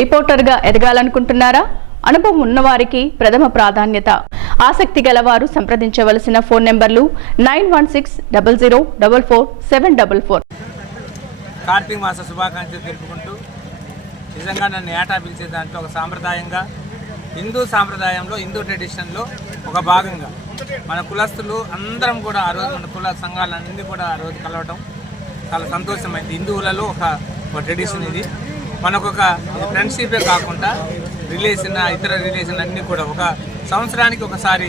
రిపోర్టర్గా ఎదగాలనుకుంటున్నారా? అనుభవం ఉన్నవారికి ప్రథమ ప్రాధాన్యత. ఆసక్తి గలవారు సంప్రదించవలసిన ఫోన్ నెంబర్లు nine one six double zero double four seven double four. Kartika మాస శుభాకాంక్షలు తెలుపుకుంటూ నిజంగా నన్ను ఏటా పిలిచే దాంట్లో ఒక సాంప్రదాయంగా హిందూ సాంప్రదాయంలో హిందూ ట్రెడిషన్లో ఒక భాగంగా మన కులస్తులు అందరం కూడా ఆ రోజు మన కుల సంఘాలన్నీ కూడా ఆ రోజు కలవటం చాలా సంతోషమైంది. హిందువులలో ఒక ఒక ట్రెడిషన్ ఇది. మనకు ఒక ఫ్రెండ్షిపే కాకుండా రిలేషన్ ఇతర రిలేషన్ అన్నీ కూడా ఒక సంవత్సరానికి ఒకసారి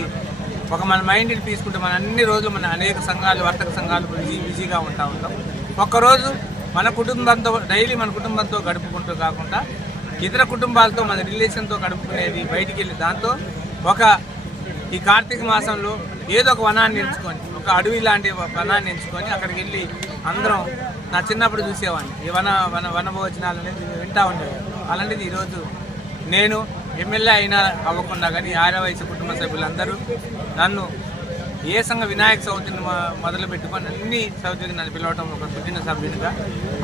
ఒక మన మైండ్ని తీసుకుంటే మన అన్ని రోజులు మన అనేక సంఘాలు వర్తక సంఘాలు బిజీ బిజీగా ఉంటా ఉంటాం. ఒక్కరోజు మన కుటుంబంతో డైలీ మన కుటుంబంతో గడుపుకుంటూ కాకుండా ఇతర కుటుంబాలతో మన రిలేషన్తో గడుపుకునేది బయటికి వెళ్ళి దాంతో ఒక ఈ కార్తీక మాసంలో ఏదో ఒక వనాన్ని ఎంచుకొని ఒక అడవి లాంటి వనాన్ని ఎంచుకొని అక్కడికి వెళ్ళి అందరం నా చిన్నప్పుడు చూసేవాడిని. ఈ వన వన వనభోజనాలు అనేది వింటా ఉండేవాడు అలాంటిది ఈరోజు నేను ఎమ్మెల్యే అయినా అవ్వకుండా కానీ ఆరవ వయసు కుటుంబ సభ్యులందరూ నన్ను ఏ సంఘ వినాయక చవితిని మొదలు పెట్టుకొని అన్ని చవితికి నన్ను పిలవటం ఒక పుట్టిన సభ్యునిగా.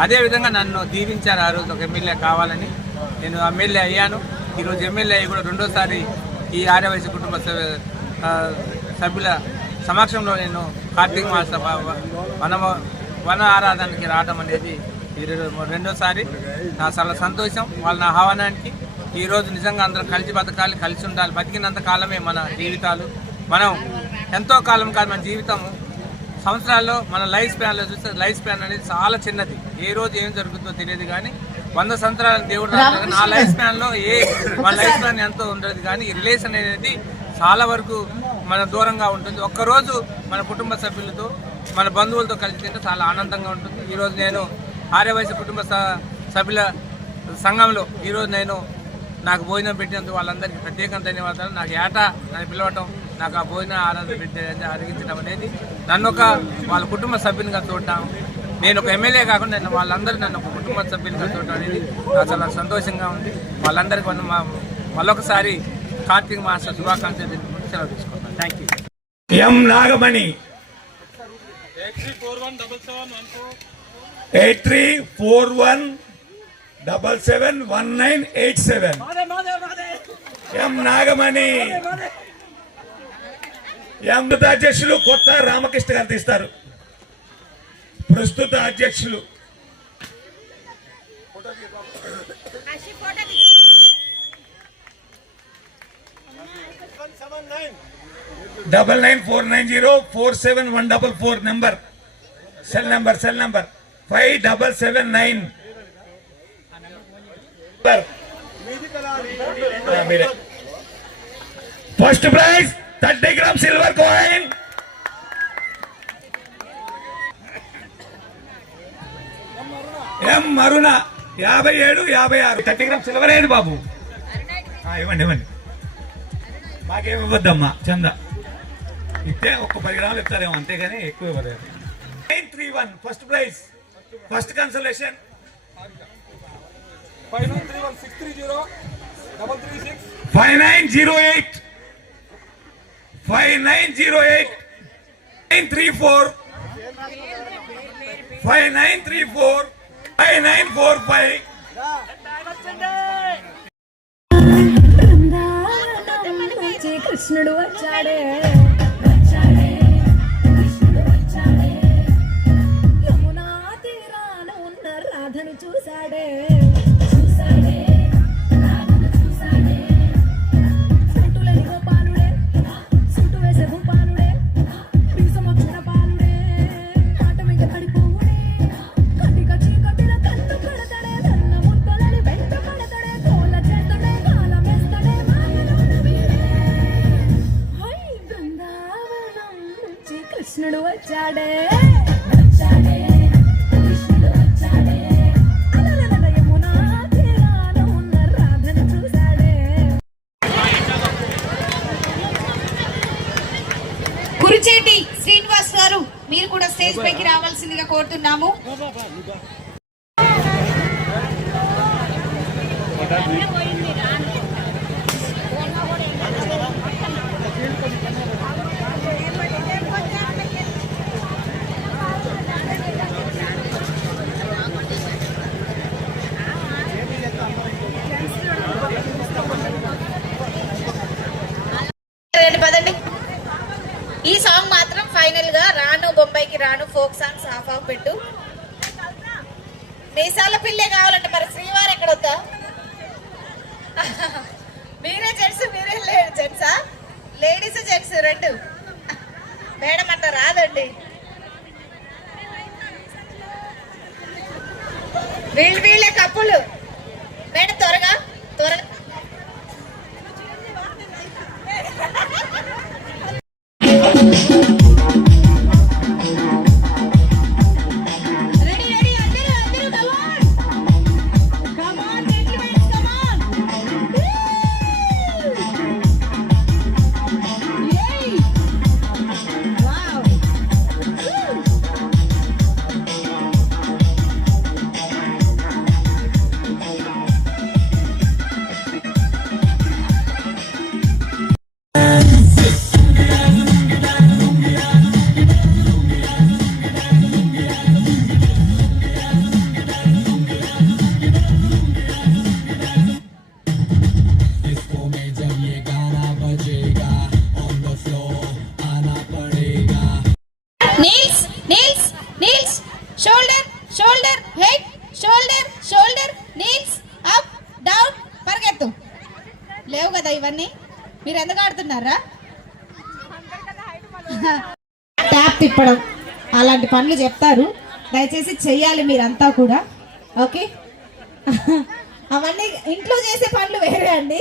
అదేవిధంగా నన్ను దీవించారు ఆ రోజు ఒక ఎమ్మెల్యే కావాలని. నేను ఎమ్మెల్యే అయ్యాను. ఈరోజు ఎమ్మెల్యే అయ్యి కూడా రెండోసారి ఈ ఆర్యవయసు కుటుంబ సభ్య- సభ్యుల సమక్షంలో నేను కార్తీక మాస వన వన ఆరాధనకి రావడం అనేది ఇది రెండోసారి. నా చాలా సంతోషం. వాళ్ళ నా ఆహ్వానానికి ఈరోజు నిజంగా అందరం కలిసి బతకాలి కలిసి ఉండాలి. బతికినంత కాలమే మన జీవితాలు. మనం ఎంతో కాలం కాదు మన జీవితం సంవత్సరాల్లో మన లైఫ్ స్పాన్లో చూస్తే లైఫ్ స్పాన్ అనేది చాలా చిన్నది. ఏ రోజు ఏం జరుగుతుందో తెలియదు కానీ వంద సంవత్సరాల దేవుడు ఆ లైఫ్ స్పాన్లో ఏ మన లైఫ్ స్పాన్ ఎంతో ఉండదు కానీ రిలేషన్ అనేది చాలా వరకు మన దూరంగా ఉంటుంది. ఒక్కరోజు మన కుటుంబ సభ్యులతో మన బంధువులతో కలిసి తింటే చాలా ఆనందంగా ఉంటుంది. ఈరోజు నేను ఆర్యవయసు కుటుంబ సభ్యుల సంఘంలో ఈరోజు నేను నాకు భోజనం పెట్టినందుకు వాళ్ళందరికీ ప్రత్యేకంగా ధన్యవాదాలు. నాకు ఏటా నన్ను పిలవటం నాకు ఆ భోజన ఆరాధన పెట్టేది అరిగించడం అనేది నన్ను ఒక వాళ్ళ కుటుంబ సభ్యునిగా చూడటం నేను ఒక ఎమ్మెల్యే కాకుండా నేను వాళ్ళందరూ నన్ను ఒక కుటుంబ సభ్యునిగా చూడటం అనేది నాకు చాలా సంతోషంగా ఉంది. వాళ్ళందరికీ మా- మళ్ళొకసారి కార్తీక మాస శుభాకాంక్షలు తెలుపుకుంటూ సెలవు తీసుకోండి M Nagamani? Eight three four one double seven one nine eight seven. M Nagamani? M అధ్యక్షులు కొత్త రామకృష్ణ గారు తీస్తారు. ప్రస్తుత అధ్యక్షులు. Double nine four nine zero four seven one double four number. Cell number cell number. Five double seven nine. First prize thirty gram silver coin. M మరుణ యాభై ఏడు యాభై ఆరు. థర్టీ గ్రామ్ సిల్వర్ ఏది బాబు? ఇవ్వండి ఇవ్వండి. మాకేమి ఇవ్వద్దమ్మా చంద. ఇస్తే ఒక్క పది గ్రాములు ఇస్తారేమో అంతేగాని ఎక్కువ ఇవ్వదు nine three one first prize first consolation five nine three one six three zero double three six five nine zero eight five nine zero eight nine three four five nine three four five nine four five ಕೃಷ್ಣುಡು ಅಚ್ಚಾಡೆ కోరుతున్నాము. ఈ song మాత్రం ఫైనల్గా బొంబాయికి రాను folk songs half of పెట్టు. మీసాల పిల్లే కావాలంటే మరి శ్రీవారు ఎక్కడ వద్దా మీరే జెంట్స్ మీరే లేడు జెంట్సా? లేడీస్ జెంట్స్ రెండు. మేడం అంట రాదండి. వీళ్ళు వీళ్ళే కప్పులు. పరిగెత్తు లేవు కదా ఇవన్నీ? మీరు ఎందుకు ఆడుతున్నారా? ట్యాప్ తిప్పడం. అలాంటి పనులు చెప్తారు. దయచేసి చెయ్యాలి మీరంతా కూడా. ఓకే? అవన్నీ ఇంట్లో చేసే పనులు వేరే అండి.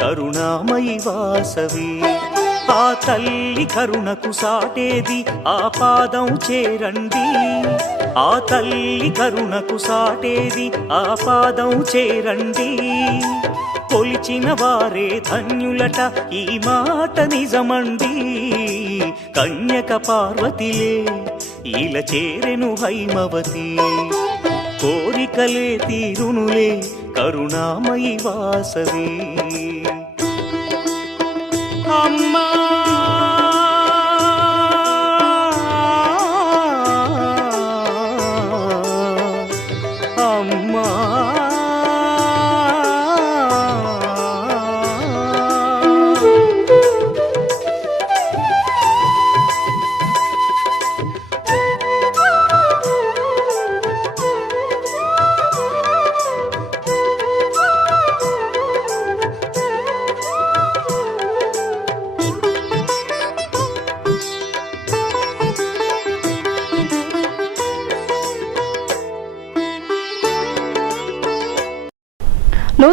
కరుణామయి వాసవి. ఆ తల్లి కరుణకు సాటేది ఆ పాదం చేరండి. ఆ తల్లి కరుణకు సాటేది ఆ పాదం చేరండి. కొలిచిన వారే ధన్యులట ఈ మాట నిజమండి. కన్యక పార్వతిలే ఇలా చేరెను హైమవతి. కోరికలే తీరునులే కరుణామయి వాసవే. அம்மா.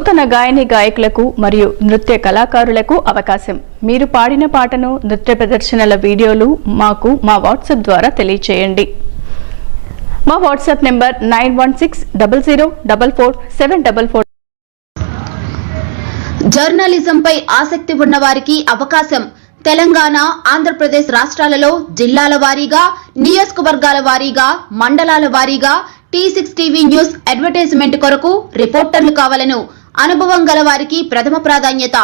నూతన గాయని గాయకులకు మరియు నృత్య కళాకారులకు అవకాశం. మీరు పాడిన పాటను నృత్య ప్రదర్శనల వీడియోలు మాకు మా వాట్సాప్ ద్వారా తెలియచేయండి. మా WhatsApp number nine one six double zero double four seven double four. జర్నలిజంపై ఆసక్తి ఉన్నవారికి అవకాశం. తెలంగాణ ఆంధ్రప్రదేశ్ రాష్ట్రాలలో జిల్లాల వారీగా నియోజకవర్గాల వారీగా మండలాల వారీగా T six TV news advertisement కొరకు రిపోర్టర్లు కావాలను. అనుభవం గల వారికి ప్రథమ ప్రాధాన్యత.